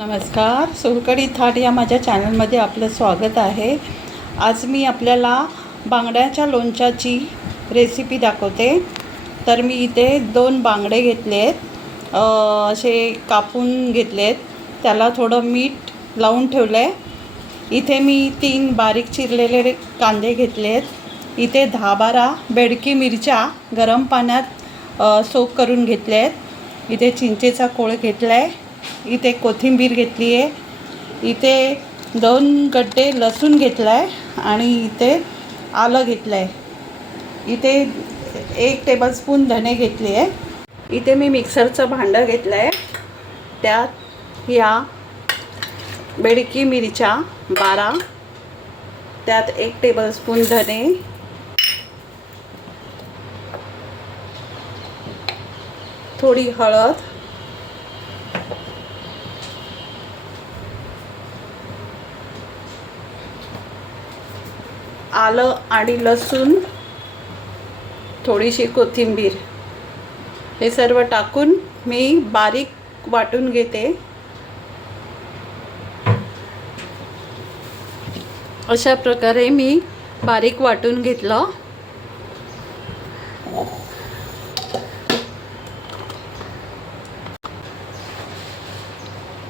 नमस्कार, सोलकढी थाट या माझ्या चॅनलमध्ये आपलं स्वागत आहे। आज मी आपल्याला बांगड्याच्या लोणच्याची रेसिपी दाखवते। तर मी इथे 2 बांगडे घेतले आहेत, असे कापून घेतले आहेत, त्याला थोडं मीठ लावून ठेवलं आहे। इथे मी 3 बारीक चिरलेले कांदे घेतले आहेत। इथे 10-12 बेडकी मिरच्या गरम पाण्यात सोक करून घेतल्या आहेत। इथे चिंचेचा कोळ घेतला आहे। इथे कोथिंबीर घेतली आहे। इथे 2 गड्डे लसूण घेतला आहे आणि इथे आलं घेतलं आहे। इथे 1 टेबलस्पून धणे घेतले आहे। इथे मी मिक्सरचं भांडं घेतलं आहे, त्यात या बेडकी मिरच्या 12, त्यात 1 टेबलस्पून धणे, थोडी हळद, आलं आणि लसूण, थोडीशी कोथिंबीर, हे सर्व टाकून मी बारीक वाटून घेते। अशा प्रकारे मी बारीक वाटून घेतलं।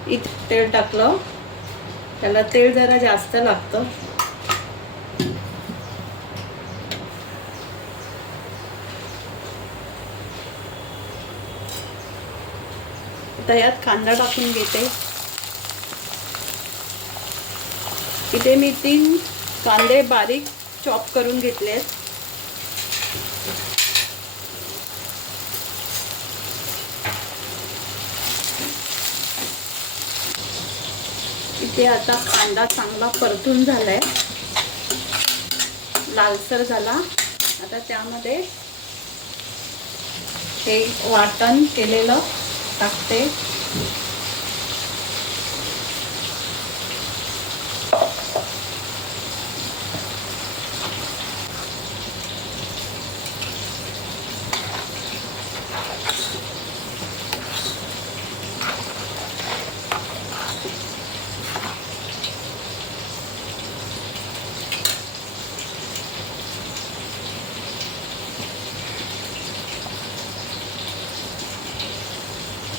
इथे तेल टाकलं, त्याला तेल जरा जास्त लागतं। यात कांदा टाकून घेते। इथे मी 3 कांदे बारीक चॉप करून घेतले आहेत। इथे आता कांदा चांगला परतून झालाय, लालसर झाला। आता त्यामध्ये हे वाटण केलेलं टाकते।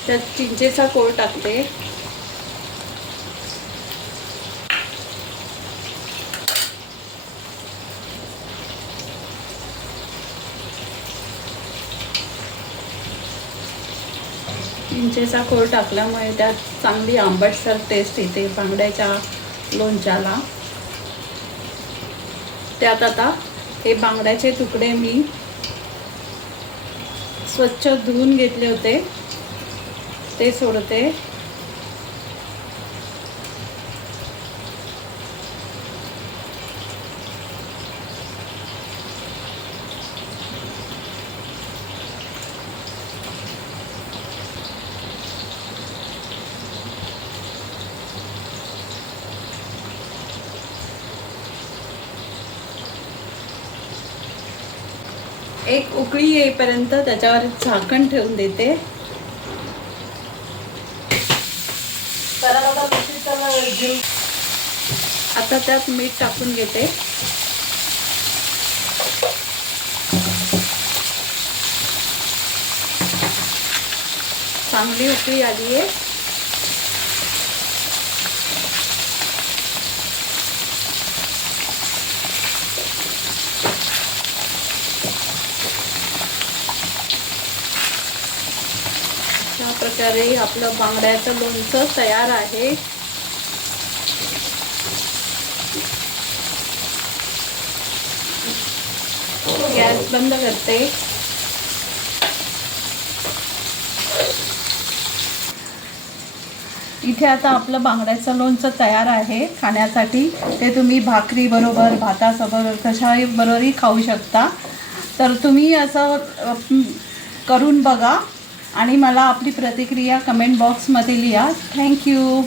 त्यात चिंचेचा कोळ टाकते। चिंचेचा कोळ टाकल्यामुळे त्यात चांगली आंबटसर टेस्ट येते बांगड्याच्या लोणच्याला। त्यात आता हे बांगड्याचे तुकडे मी स्वच्छ धुवून घेतले होते, ते सोडते। एक उकळी येईपर्यंत त्याच्यावर झाकण ठेवून देते। आता त्यात मीठ टाकून घेते। चांगली उकळी आली आहे। अशा प्रकारे आपलं बांगड्याचं लोणचं तयार आहे। गॅस बंद करते। इथे आता आपलं बांगड्याचं लोणचं तयार आहे खाण्यासाठी। ते तुम्ही भाकरी बरोबर, भातासोबत, कशाही बरोबरही खाऊ शकता। तर तुम्ही असं करून बघा आणि मला आपली प्रतिक्रिया कमेंट बॉक्समध्ये लिहा। थँक्यू।